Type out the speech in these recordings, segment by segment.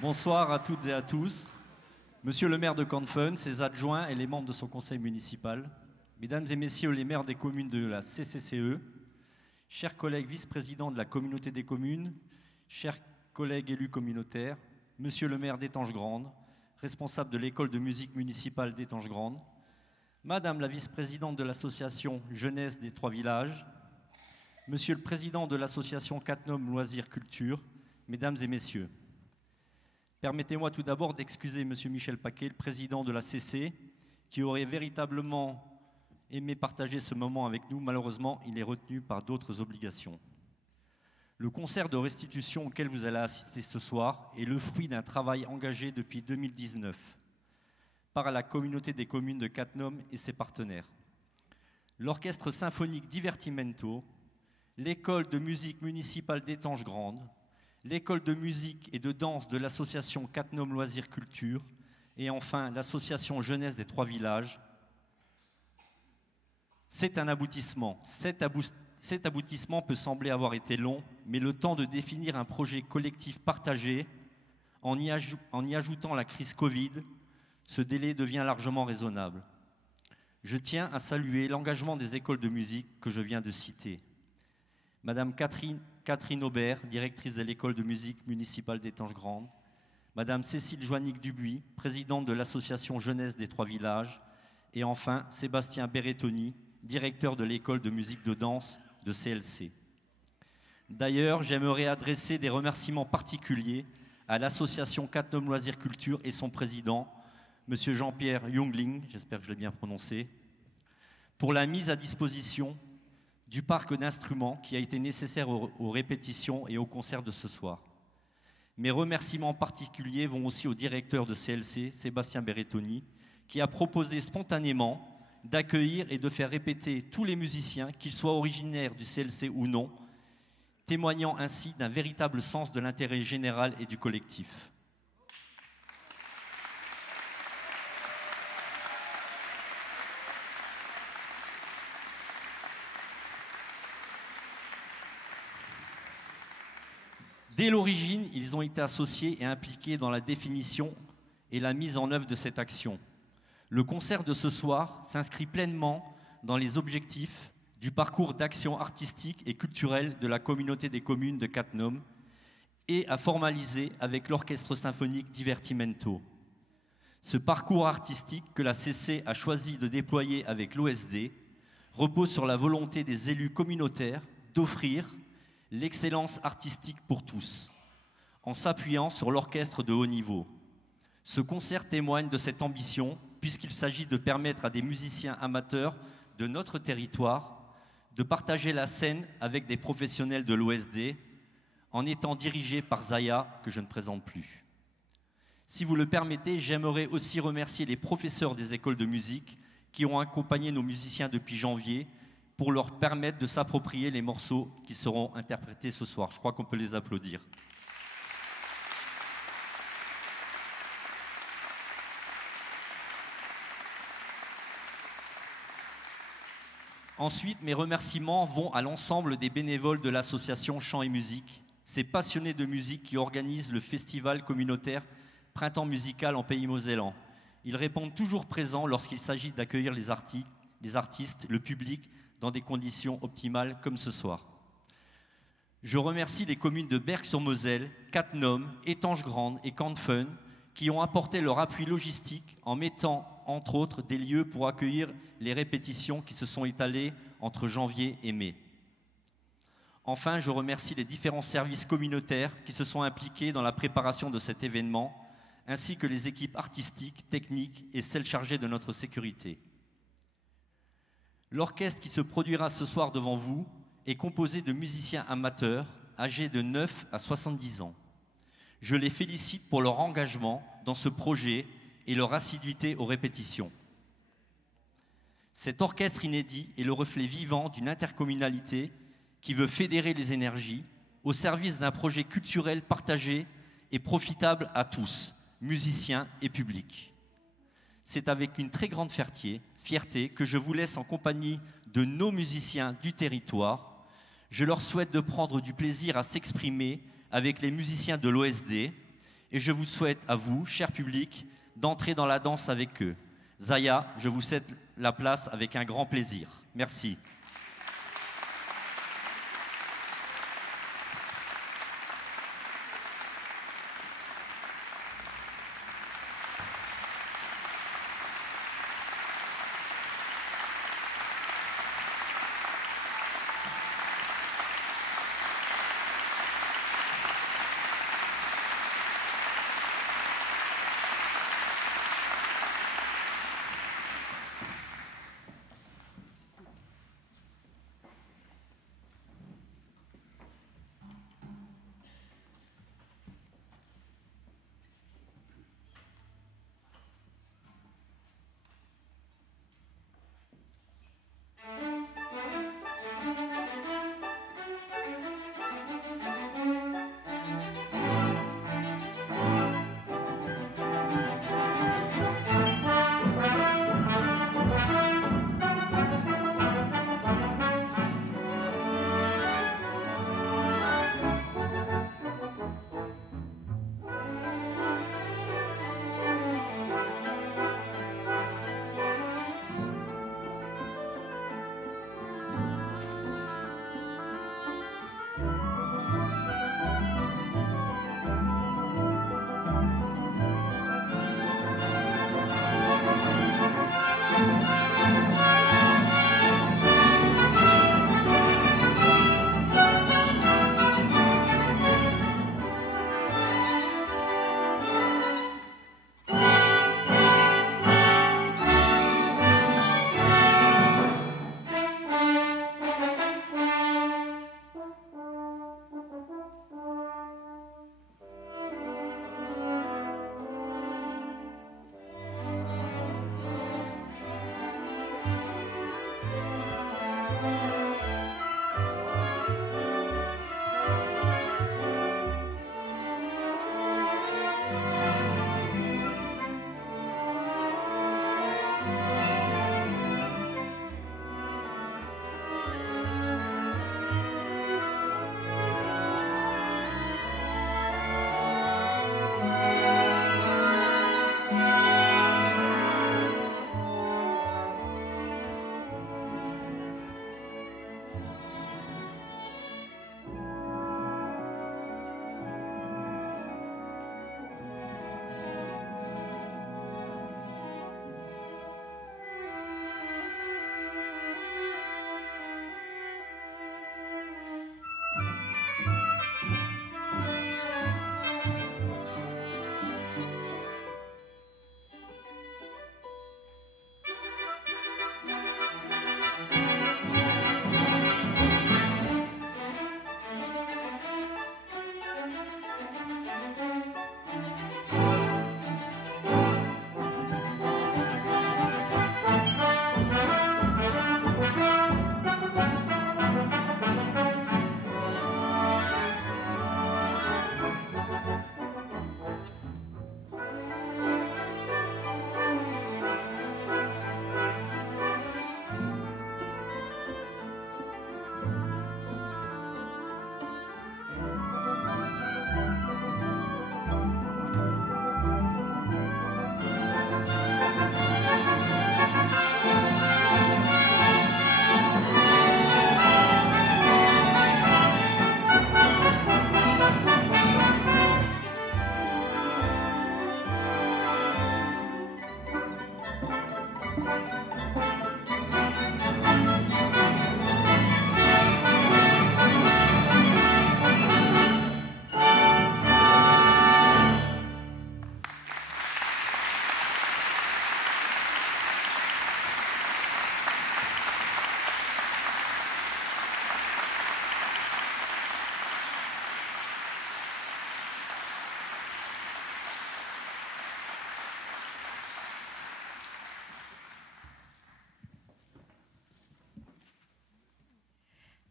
Bonsoir à toutes et à tous. Monsieur le maire de Canfin, ses adjoints et les membres de son conseil municipal, mesdames et messieurs les maires des communes de la CCCE, chers collègues vice-présidents de la communauté des communes, chers collègues élus communautaires, monsieur le maire d'Étanges-Grande, responsable de l'école de musique municipale d'Étanges-Grande, madame la vice-présidente de l'association Jeunesse des Trois Villages, monsieur le président de l'association Catnum Loisirs Culture, mesdames et messieurs. Permettez-moi tout d'abord d'excuser monsieur Michel Paquet, le président de la CC, qui aurait véritablement aimé partager ce moment avec nous. Malheureusement, il est retenu par d'autres obligations. Le concert de restitution auquel vous allez assister ce soir est le fruit d'un travail engagé depuis 2019 par la communauté des communes de Catnum et ses partenaires. L'orchestre symphonique Divertimento, l'école de musique municipale d'Étanges-Grande, l'école de musique et de danse de l'association Catnum Loisirs Culture et enfin l'association Jeunesse des Trois Villages. C'est un aboutissement. Cet aboutissement peut sembler avoir été long, mais le temps de définir un projet collectif partagé, en y ajoutant la crise Covid, ce délai devient largement raisonnable. Je tiens à saluer l'engagement des écoles de musique que je viens de citer. Madame Catherine Aubert, directrice de l'école de musique municipale d'Étanges-Grande, Madame Cécile Joannick-Dubuis, présidente de l'association Jeunesse des Trois Villages, et enfin Sébastien Berrettoni, directeur de l'école de musique de danse de CLC. D'ailleurs, j'aimerais adresser des remerciements particuliers à l'association Catnum Loisirs Culture et son président, Monsieur Jean-Pierre Jungling, j'espère que je l'ai bien prononcé, pour la mise à disposition du parc d'instruments qui a été nécessaire aux répétitions et aux concerts de ce soir. Mes remerciements particuliers vont aussi au directeur de CLC, Sébastien Berrettoni, qui a proposé spontanément d'accueillir et de faire répéter tous les musiciens, qu'ils soient originaires du CLC ou non, témoignant ainsi d'un véritable sens de l'intérêt général et du collectif. Dès l'origine, ils ont été associés et impliqués dans la définition et la mise en œuvre de cette action. Le concert de ce soir s'inscrit pleinement dans les objectifs du parcours d'action artistique et culturelle de la communauté des communes de Catnum et à formaliser avec l'orchestre symphonique Divertimento. Ce parcours artistique que la CC a choisi de déployer avec l'OSD repose sur la volonté des élus communautaires d'offrir l'excellence artistique pour tous, en s'appuyant sur l'orchestre de haut niveau. Ce concert témoigne de cette ambition, puisqu'il s'agit de permettre à des musiciens amateurs de notre territoire de partager la scène avec des professionnels de l'OSD, en étant dirigés par Zaya, que je ne présente plus. Si vous le permettez, j'aimerais aussi remercier les professeurs des écoles de musique qui ont accompagné nos musiciens depuis janvier, pour leur permettre de s'approprier les morceaux qui seront interprétés ce soir. Je crois qu'on peut les applaudir. Ensuite, mes remerciements vont à l'ensemble des bénévoles de l'association Chant et Musique, ces passionnés de musique qui organisent le festival communautaire Printemps musical en Pays Mosellan. Ils répondent toujours présents lorsqu'il s'agit d'accueillir les artistes, le public, dans des conditions optimales comme ce soir. Je remercie les communes de Berck-sur-Moselle, Catnum, Étanges-Grande et Canfin qui ont apporté leur appui logistique en mettant, entre autres, des lieux pour accueillir les répétitions qui se sont étalées entre janvier et mai. Enfin, je remercie les différents services communautaires qui se sont impliqués dans la préparation de cet événement, ainsi que les équipes artistiques, techniques et celles chargées de notre sécurité. L'orchestre qui se produira ce soir devant vous est composé de musiciens amateurs âgés de 9 à 70 ans. Je les félicite pour leur engagement dans ce projet et leur assiduité aux répétitions. Cet orchestre inédit est le reflet vivant d'une intercommunalité qui veut fédérer les énergies au service d'un projet culturel partagé et profitable à tous, musiciens et public. C'est avec une très grande fierté que je vous laisse en compagnie de nos musiciens du territoire. Je leur souhaite de prendre du plaisir à s'exprimer avec les musiciens de l'OSD Et je vous souhaite à vous, cher public, d'entrer dans la danse avec eux. Zaya, je vous cède la place avec un grand plaisir. Merci.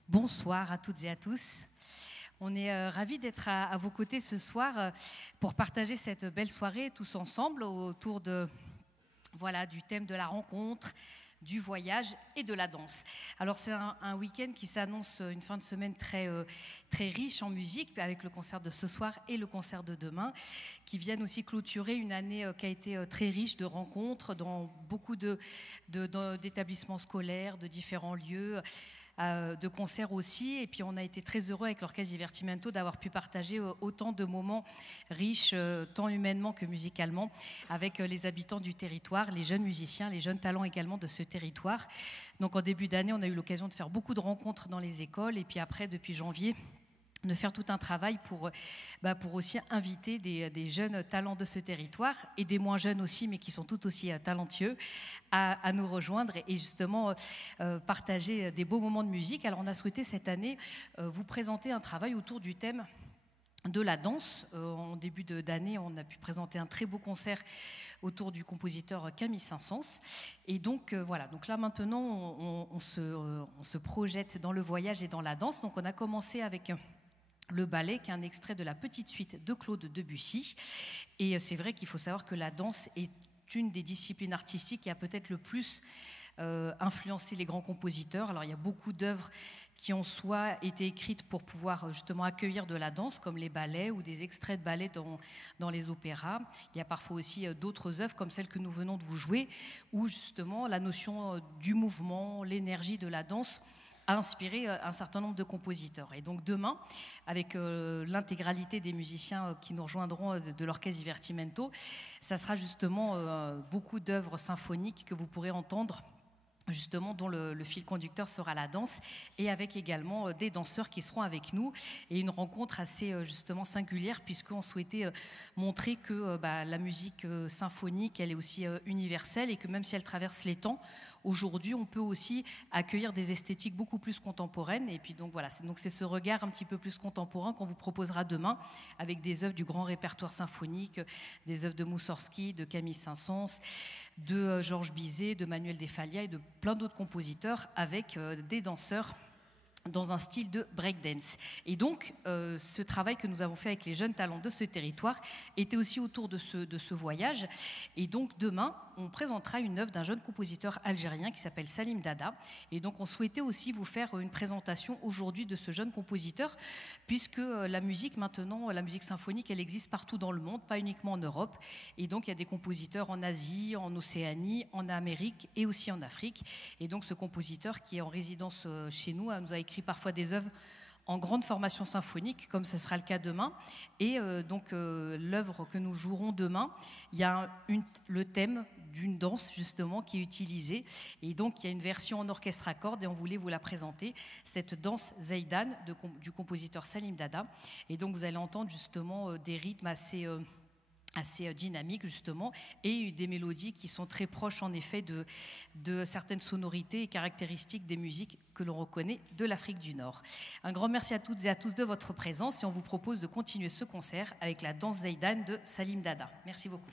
Bonsoir à toutes et à tous. On est ravis d'être à vos côtés ce soir pour partager cette belle soirée tous ensemble autour de, voilà, du thème de la rencontre, du voyage et de la danse. Alors c'est un week-end qui s'annonce une fin de semaine très riche en musique, avec le concert de ce soir et le concert de demain, qui viennent aussi clôturer une année qui a été très riche de rencontres dans beaucoup d'établissements scolaires, de différents lieux, de concerts aussi. Et puis on a été très heureux avec l'Orchestre Divertimento d'avoir pu partager autant de moments riches, tant humainement que musicalement, avec les habitants du territoire, les jeunes musiciens, les jeunes talents également de ce territoire. Donc en début d'année, on a eu l'occasion de faire beaucoup de rencontres dans les écoles, et puis après, depuis janvier, de faire tout un travail pour aussi inviter des jeunes talents de ce territoire, et des moins jeunes aussi, mais qui sont tout aussi talentueux, à nous rejoindre et justement partager des beaux moments de musique. Alors on a souhaité cette année vous présenter un travail autour du thème de la danse. En début d'année, on a pu présenter un très beau concert autour du compositeur Camille Saint-Saëns. Et donc voilà, donc là maintenant on se projette dans le voyage et dans la danse. Donc on a commencé avec le ballet, qui est un extrait de la petite suite de Claude Debussy. Et c'est vrai qu'il faut savoir que la danse est une des disciplines artistiques qui a peut-être le plus influencé les grands compositeurs. Alors il y a beaucoup d'œuvres qui ont soit été écrites pour pouvoir justement accueillir de la danse, comme les ballets ou des extraits de ballets dans les opéras. Il y a parfois aussi d'autres œuvres comme celle que nous venons de vous jouer, où justement la notion du mouvement, l'énergie de la danse a inspiré un certain nombre de compositeurs. Et donc demain, avec l'intégralité des musiciens qui nous rejoindront de l'Orchestre Divertimento, ça sera justement beaucoup d'œuvres symphoniques que vous pourrez entendre, justement, dont le fil conducteur sera la danse, et avec également des danseurs qui seront avec nous, et une rencontre assez justement singulière, puisqu'on souhaitait montrer que la musique symphonique, elle est aussi universelle, et que même si elle traverse les temps, aujourd'hui on peut aussi accueillir des esthétiques beaucoup plus contemporaines. Et puis donc voilà, c'est ce regard un petit peu plus contemporain qu'on vous proposera demain, avec des œuvres du grand répertoire symphonique, des œuvres de Moussorgsky, de Camille Saint-Saëns, de Georges Bizet, de Manuel Defallia et de plein d'autres compositeurs, avec des danseurs dans un style de breakdance. Et donc, ce travail que nous avons fait avec les jeunes talents de ce territoire était aussi autour de ce voyage. Et donc, demain, on présentera une œuvre d'un jeune compositeur algérien qui s'appelle Salim Dada. Et donc, on souhaitait aussi vous faire une présentation aujourd'hui de ce jeune compositeur, puisque la musique, maintenant, la musique symphonique, elle existe partout dans le monde, pas uniquement en Europe. Et donc, il y a des compositeurs en Asie, en Océanie, en Amérique et aussi en Afrique. Et donc, ce compositeur qui est en résidence chez nous nous a écrit parfois des œuvres en grande formation symphonique, comme ce sera le cas demain. Et donc l'œuvre que nous jouerons demain, il y a le thème d'une danse justement qui est utilisée, et donc il y a une version en orchestre à cordes, et on voulait vous la présenter, cette danse Zaidan du compositeur Salim Dada. Et donc vous allez entendre justement des rythmes assez dynamique justement, et des mélodies qui sont très proches en effet de certaines sonorités et caractéristiques des musiques que l'on reconnaît de l'Afrique du Nord. Un grand merci à toutes et à tous de votre présence, et on vous propose de continuer ce concert avec la danse Zaidan de Salim Dada. Merci beaucoup.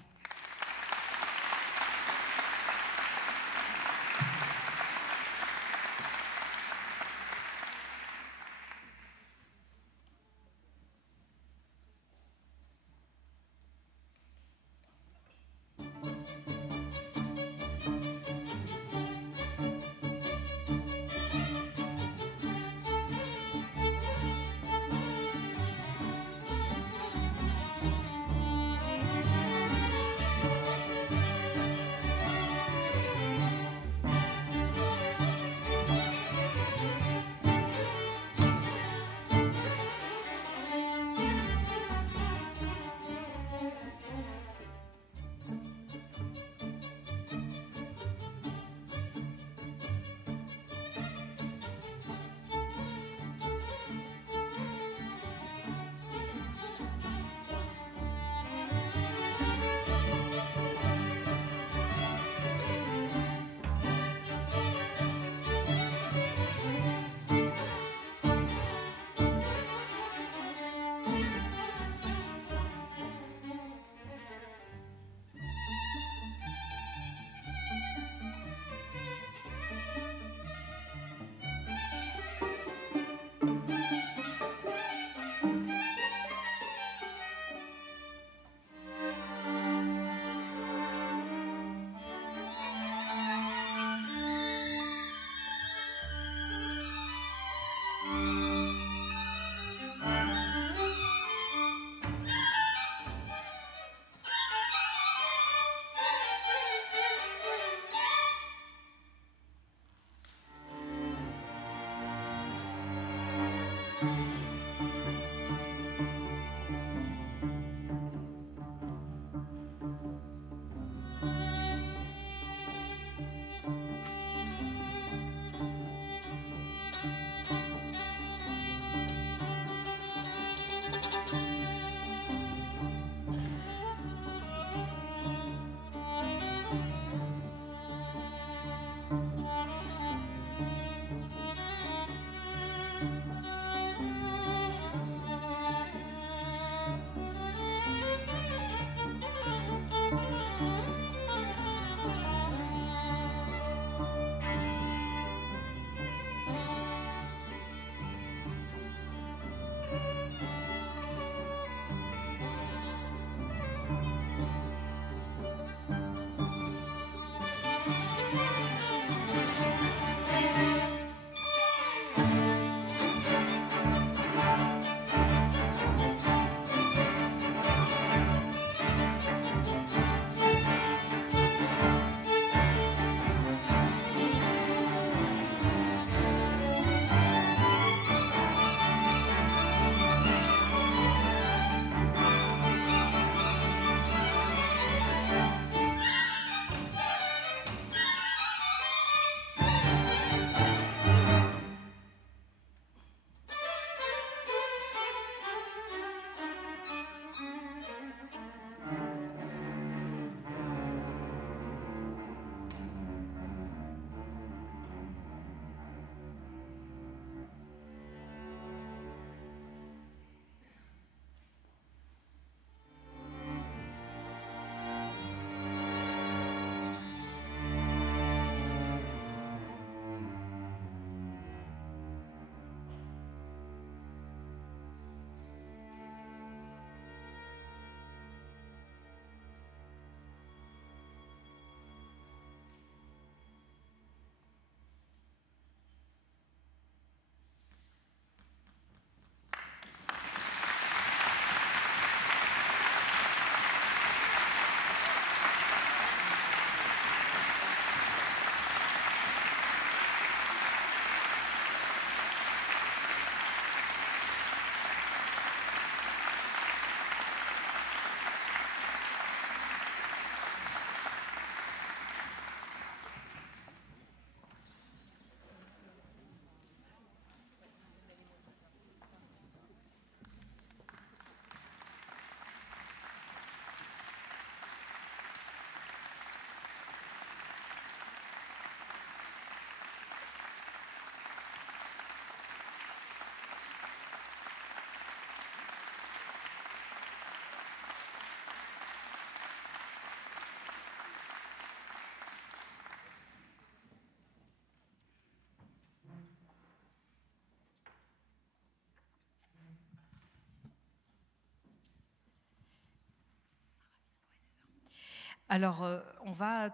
Alors,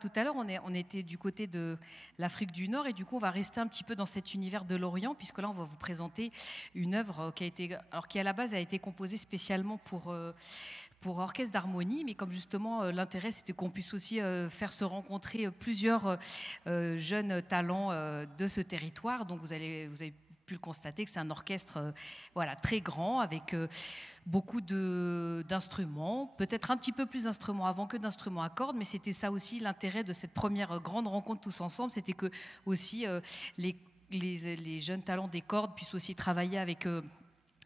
tout à l'heure, on était du côté de l'Afrique du Nord et du coup, on va rester un petit peu dans cet univers de l'Orient puisque là, on va vous présenter une œuvre qui à la base a été composée spécialement pour orchestre d'harmonie, mais comme justement l'intérêt c'était qu'on puisse aussi faire se rencontrer plusieurs jeunes talents de ce territoire. Donc vous avez pu le constater que c'est un orchestre très grand avec beaucoup d'instruments, peut-être un petit peu plus d'instruments avant que d'instruments à cordes, mais c'était ça aussi l'intérêt de cette première grande rencontre tous ensemble, c'était que aussi les jeunes talents des cordes puissent aussi travailler avec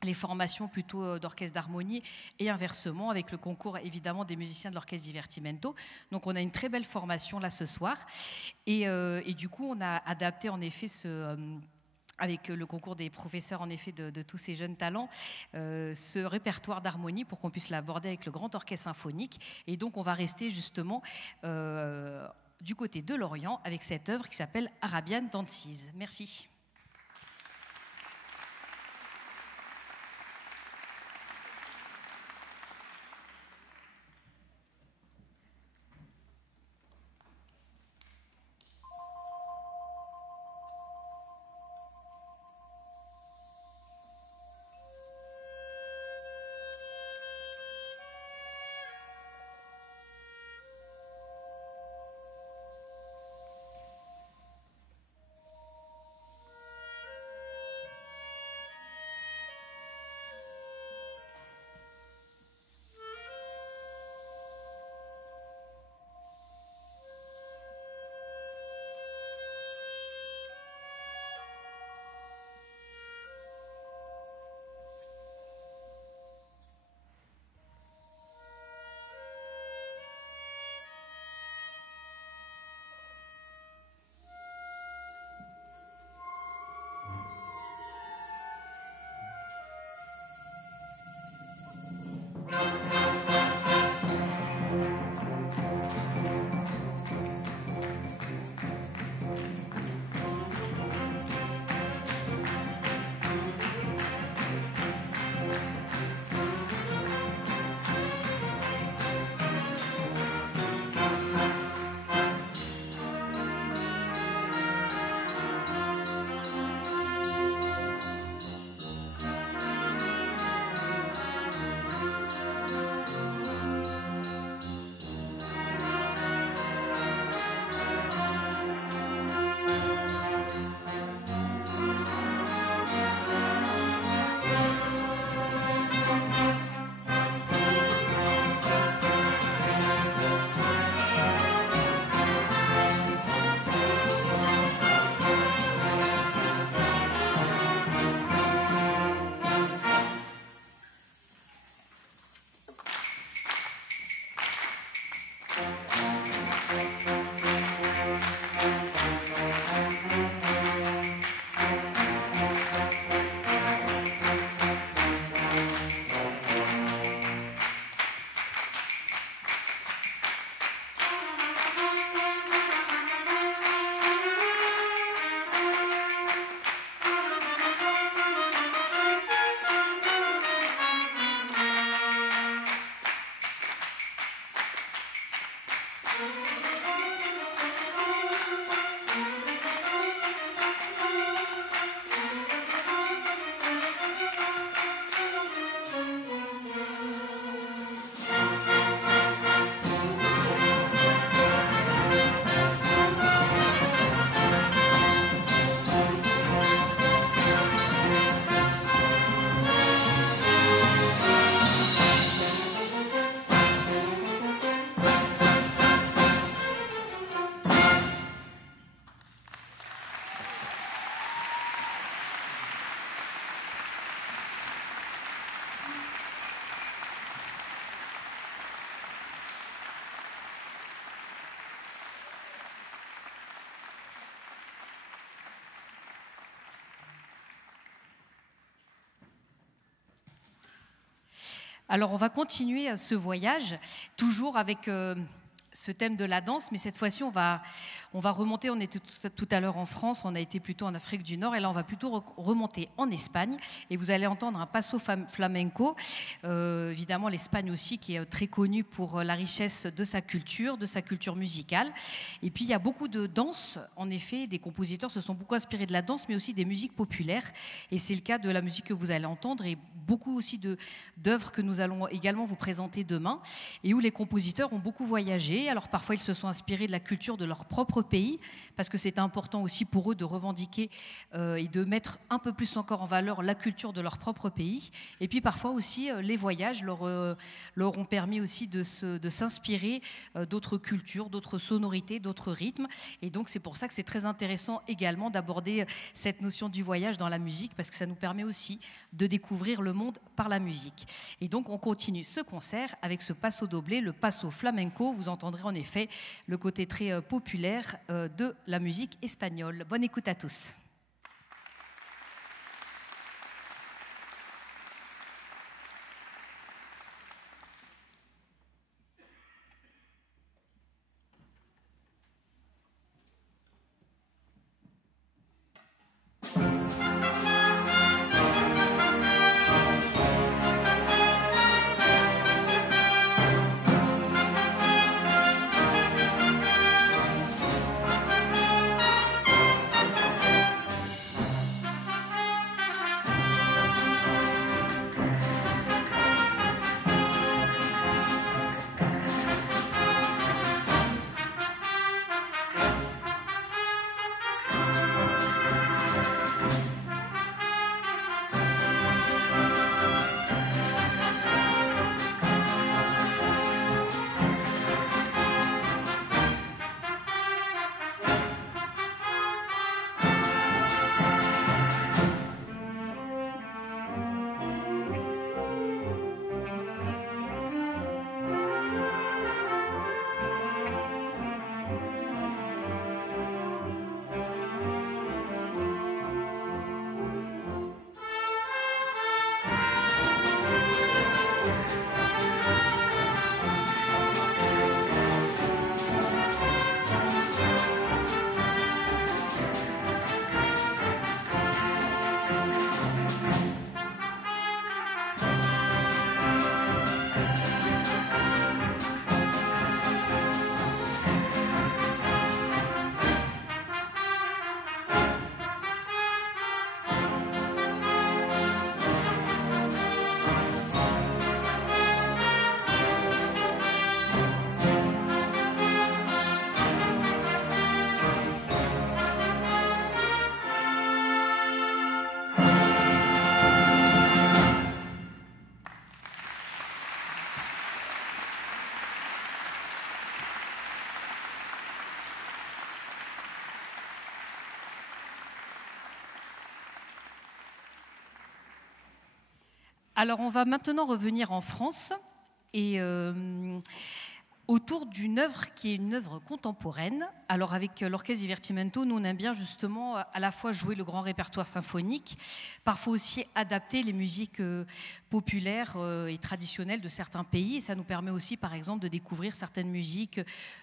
les formations plutôt d'orchestre d'harmonie et inversement avec le concours évidemment des musiciens de l'orchestre Divertimento. Donc on a une très belle formation là ce soir et du coup on a adapté en effet avec le concours des professeurs en effet de tous ces jeunes talents, ce répertoire d'harmonie pour qu'on puisse l'aborder avec le grand orchestre symphonique. Et donc on va rester justement du côté de l'Orient avec cette œuvre qui s'appelle Arabian Dances. Merci. Alors on va continuer ce voyage, toujours avec ce thème de la danse, mais cette fois-ci on va remonter, on était tout à l'heure en France, on a été plutôt en Afrique du Nord, et là on va plutôt remonter en Espagne, et vous allez entendre un passo flamenco, évidemment l'Espagne aussi qui est très connue pour la richesse de sa culture musicale, et puis il y a beaucoup de danse, en effet, des compositeurs se sont beaucoup inspirés de la danse, mais aussi des musiques populaires, et c'est le cas de la musique que vous allez entendre, et beaucoup aussi d'œuvres que nous allons également vous présenter demain, et où les compositeurs ont beaucoup voyagé. Alors parfois ils se sont inspirés de la culture de leur propre pays, parce que c'est important aussi pour eux de revendiquer et de mettre un peu plus encore en valeur la culture de leur propre pays. Et puis parfois aussi les voyages leur ont permis aussi de s'inspirer d'autres cultures, d'autres sonorités, d'autres rythmes. Et donc c'est pour ça que c'est très intéressant également d'aborder cette notion du voyage dans la musique, parce que ça nous permet aussi de découvrir le monde par la musique. Et donc on continue ce concert avec ce passo doblé, le passo flamenco. Vous entendrez en effet le côté très populaire de la musique espagnole. Bonne écoute à tous. Alors on va maintenant revenir en France et autour d'une œuvre qui est une œuvre contemporaine. Alors avec l'Orchestre Divertimento, nous on aime bien justement à la fois jouer le grand répertoire symphonique, parfois aussi adapter les musiques populaires et traditionnelles de certains pays, et ça nous permet aussi par exemple de découvrir certaines musiques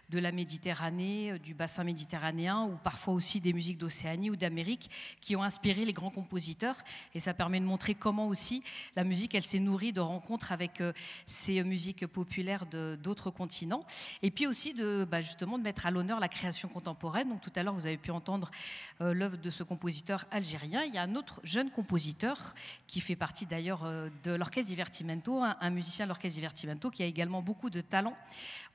de la Méditerranée, du bassin méditerranéen, ou parfois aussi des musiques d'Océanie ou d'Amérique qui ont inspiré les grands compositeurs, et ça permet de montrer comment aussi la musique elle s'est nourrie de rencontres avec ces musiques populaires d'autres continents. Et puis aussi justement de mettre à l'honneur la création contemporaine. Donc tout à l'heure vous avez pu entendre l'œuvre de ce compositeur algérien. Il y a un autre jeune compositeur qui fait partie d'ailleurs de l'Orchestre Divertimento, un musicien de l'Orchestre Divertimento qui a également beaucoup de talent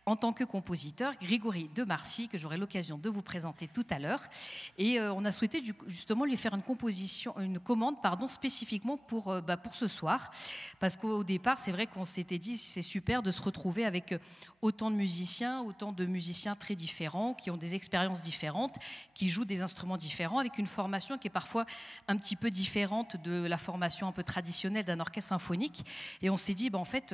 en tant que compositeur, Grégory de Marcy, que j'aurai l'occasion de vous présenter tout à l'heure. Et on a souhaité justement lui faire une commande spécifiquement pour ce soir, parce qu'au départ c'est vrai qu'on s'était dit c'est super de se retrouver avec autant de musiciens très différents, qui ont des expériences différentes, qui jouent des instruments différents, avec une formation qui est parfois un petit peu différente de la formation un peu traditionnelle d'un orchestre symphonique. Et on s'est dit, en fait,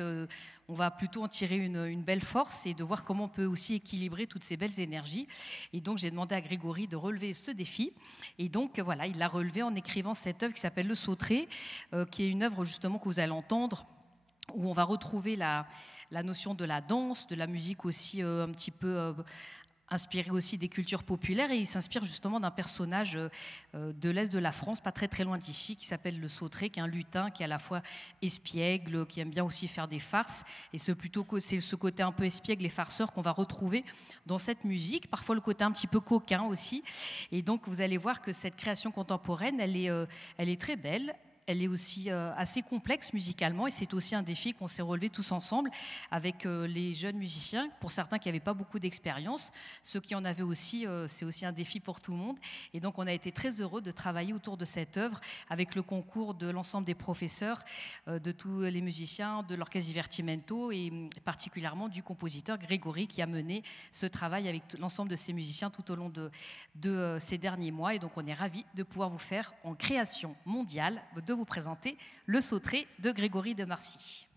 on va plutôt en tirer une belle force et de voir comment on peut aussi équilibrer toutes ces belles énergies. Et donc, j'ai demandé à Grégory de relever ce défi. Et donc, voilà, il l'a relevé en écrivant cette œuvre qui s'appelle Le Sauteré, qui est une œuvre justement que vous allez entendre où on va retrouver la notion de la danse, de la musique aussi un petit peu inspiré aussi des cultures populaires, et il s'inspire justement d'un personnage de l'Est de la France, pas très très loin d'ici, qui s'appelle le Sauteré, qui est un lutin qui est à la fois espiègle, qui aime bien aussi faire des farces, et c'est ce côté un peu espiègle et farceur qu'on va retrouver dans cette musique, parfois le côté un petit peu coquin aussi, et donc vous allez voir que cette création contemporaine, elle est très belle. Elle est aussi assez complexe musicalement, et c'est aussi un défi qu'on s'est relevé tous ensemble avec les jeunes musiciens, pour certains qui n'avaient pas beaucoup d'expérience, ceux qui en avaient aussi, c'est aussi un défi pour tout le monde. Et donc on a été très heureux de travailler autour de cette œuvre avec le concours de l'ensemble des professeurs, de tous les musiciens, de l'orchestre Divertimento et particulièrement du compositeur Grégory qui a mené ce travail avec l'ensemble de ces musiciens tout au long de ces derniers mois. Et donc on est ravis de pouvoir vous faire en création mondiale de vous présenter le Sauteré de Grégory de Marcy.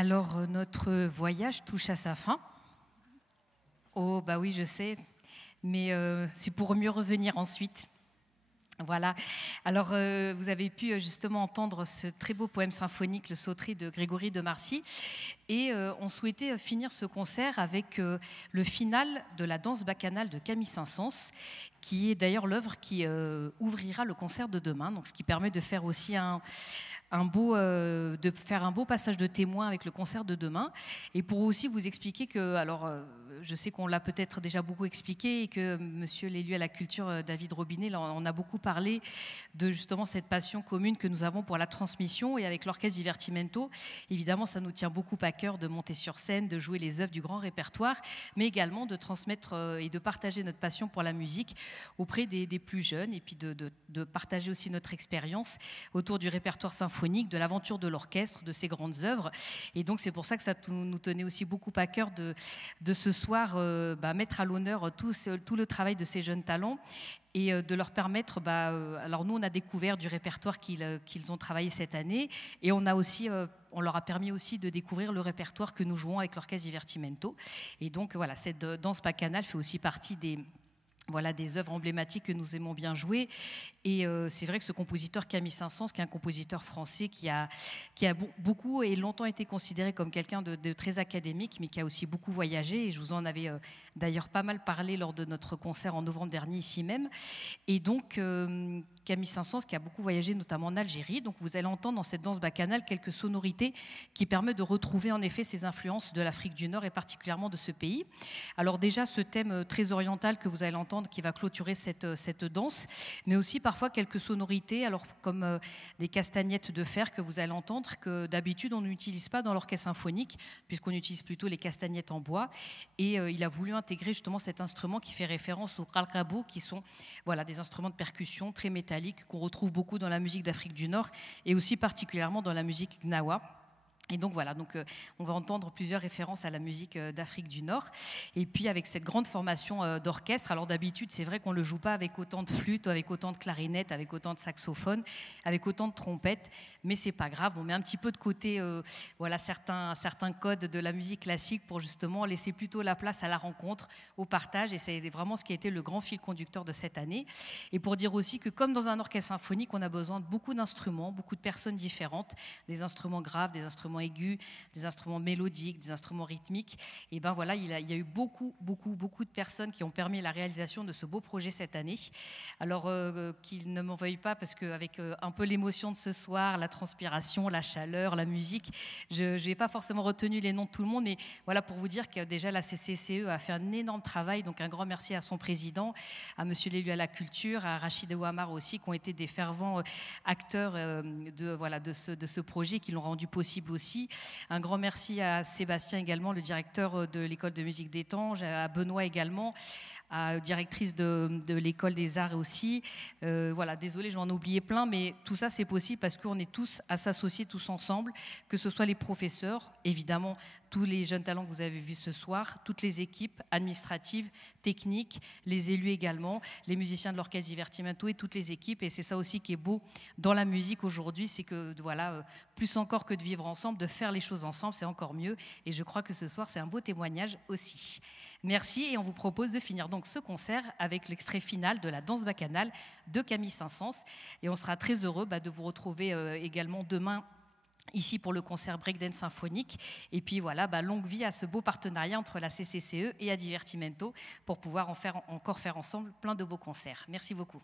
Alors, notre voyage touche à sa fin. Oh, bah oui, je sais, mais c'est pour mieux revenir ensuite. Voilà. Alors, vous avez pu justement entendre ce très beau poème symphonique, Le Sauterelle de Grégory de Marcy. Et on souhaitait finir ce concert avec le final de la danse bacchanale de Camille Saint-Saëns, qui est d'ailleurs l'œuvre qui ouvrira le concert de demain. Donc, ce qui permet de faire aussi un beau passage de témoin avec le concert de demain. Et pour aussi vous expliquer que, alors je sais qu'on l'a peut-être déjà beaucoup expliqué et que monsieur l'élu à la culture, David Robinet, on a beaucoup parlé de justement cette passion commune que nous avons pour la transmission. Et avec l'Orchestre Divertimento, évidemment, ça nous tient beaucoup à cœur de monter sur scène, de jouer les œuvres du grand répertoire, mais également de transmettre et de partager notre passion pour la musique auprès des plus jeunes, et puis de partager aussi notre expérience autour du répertoire symphonique, de l'aventure de l'orchestre, de ses grandes œuvres. Et donc c'est pour ça que ça nous tenait aussi beaucoup à cœur de ce soir mettre à l'honneur tout le travail de ces jeunes talents et de leur permettre, alors nous on a découvert du répertoire qu'ils ont travaillé cette année, et on leur a permis aussi de découvrir le répertoire que nous jouons avec l'Orchestre Divertimento. Et donc voilà, cette danse bacchanale fait aussi partie des œuvres emblématiques que nous aimons bien jouer. Et c'est vrai que ce compositeur Camille Saint-Saëns, qui est un compositeur français qui a beaucoup et longtemps été considéré comme quelqu'un de très académique, mais qui a aussi beaucoup voyagé, et je vous en avais d'ailleurs pas mal parlé lors de notre concert en novembre dernier ici même. Et donc Camille Saint-Saëns qui a beaucoup voyagé, notamment en Algérie. Donc vous allez entendre dans cette danse bacchanale quelques sonorités qui permettent de retrouver en effet ces influences de l'Afrique du Nord et particulièrement de ce pays. Alors déjà ce thème très oriental que vous allez entendre qui va clôturer cette danse, mais aussi parfois quelques sonorités, alors comme des castagnettes de fer que vous allez entendre, que d'habitude on n'utilise pas dans l'orchestre symphonique, puisqu'on utilise plutôt les castagnettes en bois. Et il a voulu intégrer justement cet instrument qui fait référence aux qalqabou, qui sont des instruments de percussion très métalliques qu'on retrouve beaucoup dans la musique d'Afrique du Nord et aussi particulièrement dans la musique gnawa. Et donc voilà, on va entendre plusieurs références à la musique d'Afrique du Nord. Et puis avec cette grande formation d'orchestre, alors d'habitude c'est vrai qu'on ne le joue pas avec autant de flûtes, avec autant de clarinettes, avec autant de saxophones, avec autant de trompettes, mais c'est pas grave, on met un petit peu de côté certains codes de la musique classique pour justement laisser plutôt la place à la rencontre, au partage, et c'est vraiment ce qui a été le grand fil conducteur de cette année. Et pour dire aussi que comme dans un orchestre symphonique, on a besoin de beaucoup d'instruments, beaucoup de personnes différentes, des instruments graves, des instruments aigus, des instruments mélodiques, des instruments rythmiques. Et il y a eu beaucoup de personnes qui ont permis la réalisation de ce beau projet cette année. Alors qu'ils ne m'en veuillent pas, parce qu'avec un peu l'émotion de ce soir, la transpiration, la chaleur, la musique, je n'ai pas forcément retenu les noms de tout le monde, mais voilà pour vous dire que déjà la CCCE a fait un énorme travail, donc un grand merci à son président, à monsieur l'élu à la culture, à Rachid Ouamar aussi, qui ont été des fervents acteurs de ce projet, qui l'ont rendu possible aussi. Un grand merci à Sébastien également, le directeur de l'école de musique d'Étanges, à Benoît également, à directrice de l'école des arts aussi. Désolée, j'en ai oublié plein, mais tout ça c'est possible parce qu'on est tous à s'associer tous ensemble, que ce soit les professeurs, évidemment tous les jeunes talents que vous avez vus ce soir, toutes les équipes administratives, techniques, les élus également, les musiciens de l'Orchestre Divertimento et toutes les équipes. Et c'est ça aussi qui est beau dans la musique aujourd'hui, c'est que plus encore que de vivre ensemble, de faire les choses ensemble, c'est encore mieux. Et je crois que ce soir, c'est un beau témoignage aussi. Merci, et on vous propose de finir donc ce concert avec l'extrait final de la danse bacchanale de Camille Saint-Saëns. Et on sera très heureux de vous retrouver également demain ici pour le concert Breakdance symphonique. Et puis longue vie à ce beau partenariat entre la CCCE et à Divertimento pour pouvoir encore faire ensemble plein de beaux concerts. Merci beaucoup.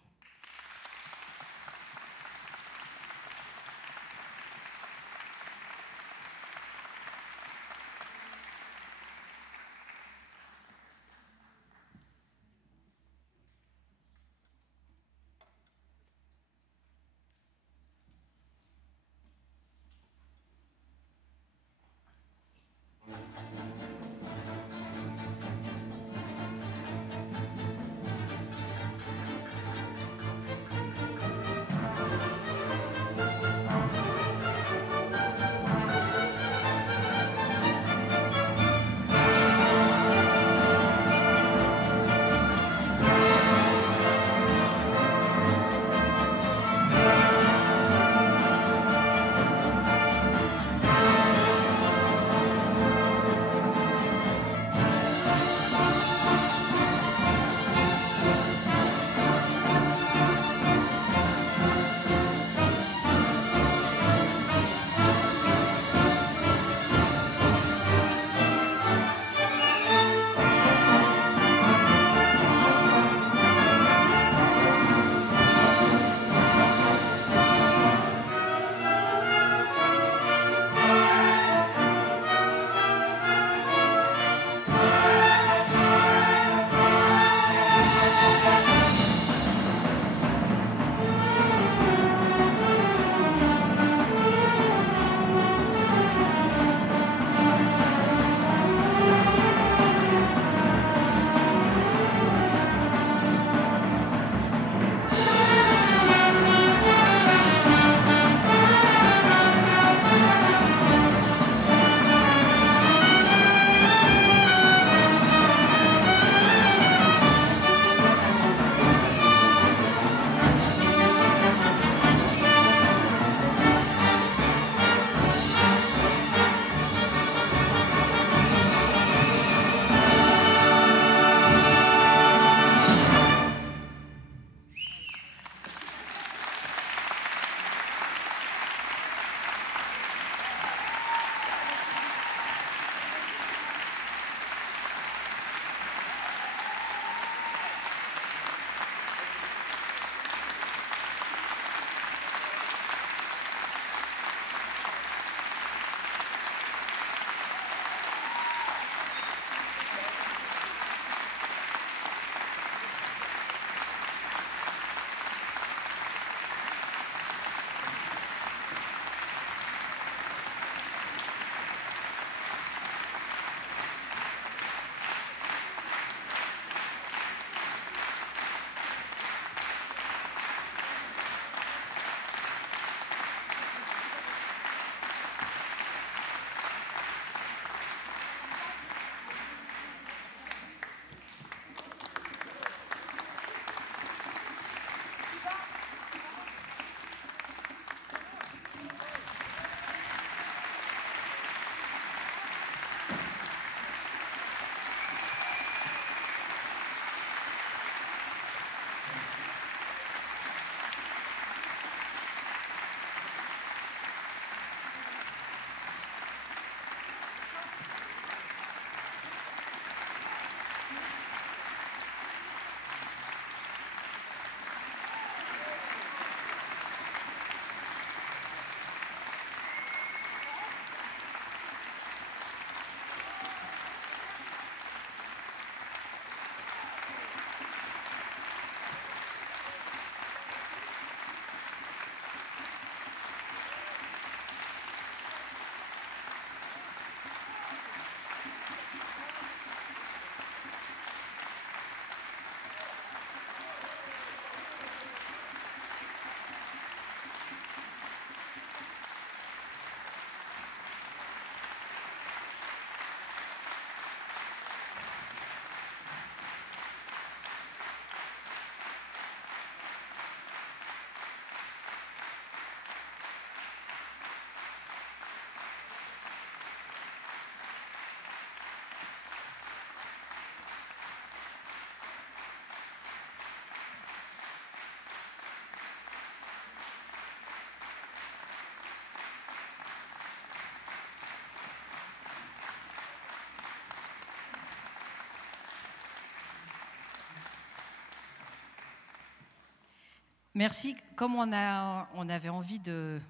Merci. Comme on avait envie de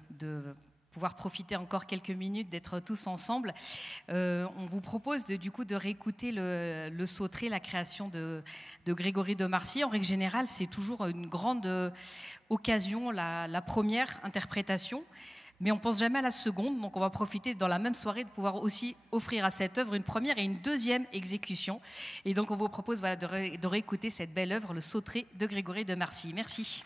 pouvoir profiter encore quelques minutes, d'être tous ensemble, on vous propose du coup de réécouter le Sauterelle, la création de Grégory de Marcy. En règle générale, c'est toujours une grande occasion, la première interprétation. Mais on ne pense jamais à la seconde, donc on va profiter dans la même soirée de pouvoir aussi offrir à cette œuvre une première et une deuxième exécution. Et donc on vous propose voilà, de réécouter cette belle œuvre, le Sauterelle de Grégory de Marcy. Merci.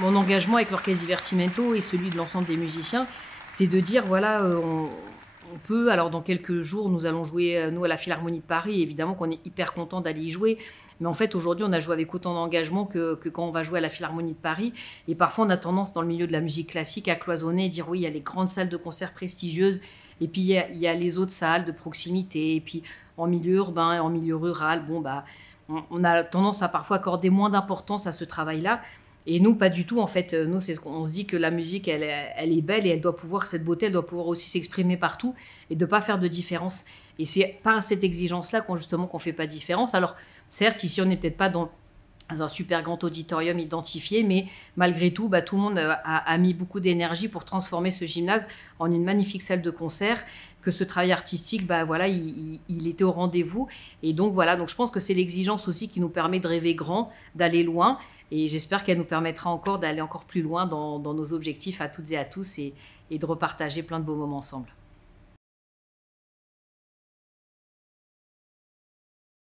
mon engagement avec l'Orchestre Divertimento et celui de l'ensemble des musiciens, c'est de dire, voilà, on peut, alors dans quelques jours, nous allons jouer, nous, à la Philharmonie de Paris, évidemment qu'on est hyper content d'aller y jouer, mais en fait, aujourd'hui, on a joué avec autant d'engagement que quand on va jouer à la Philharmonie de Paris, et parfois, on a tendance, dans le milieu de la musique classique, à cloisonner et dire, oui, il y a les grandes salles de concert prestigieuses, et puis il y a les autres salles de proximité, et puis en milieu urbain et en milieu rural, bon, bah, on a tendance à parfois accorder moins d'importance à ce travail-là. Et nous, pas du tout. En fait, nous, c'est ce qu'on se dit, que la musique, elle est belle et elle doit pouvoir, cette beauté, elle doit pouvoir aussi s'exprimer partout et de ne pas faire de différence. Et c'est par cette exigence-là qu'on ne fait pas de différence. Alors, certes, ici, on n'est peut-être pas dans un super grand auditorium identifié, mais malgré tout, tout le monde a mis beaucoup d'énergie pour transformer ce gymnase en une magnifique salle de concert, que ce travail artistique, voilà, il était au rendez-vous. Et donc, voilà, donc je pense que c'est l'exigence aussi qui nous permet de rêver grand, d'aller loin, et j'espère qu'elle nous permettra encore d'aller encore plus loin dans nos objectifs à toutes et à tous, et de repartager plein de beaux moments ensemble.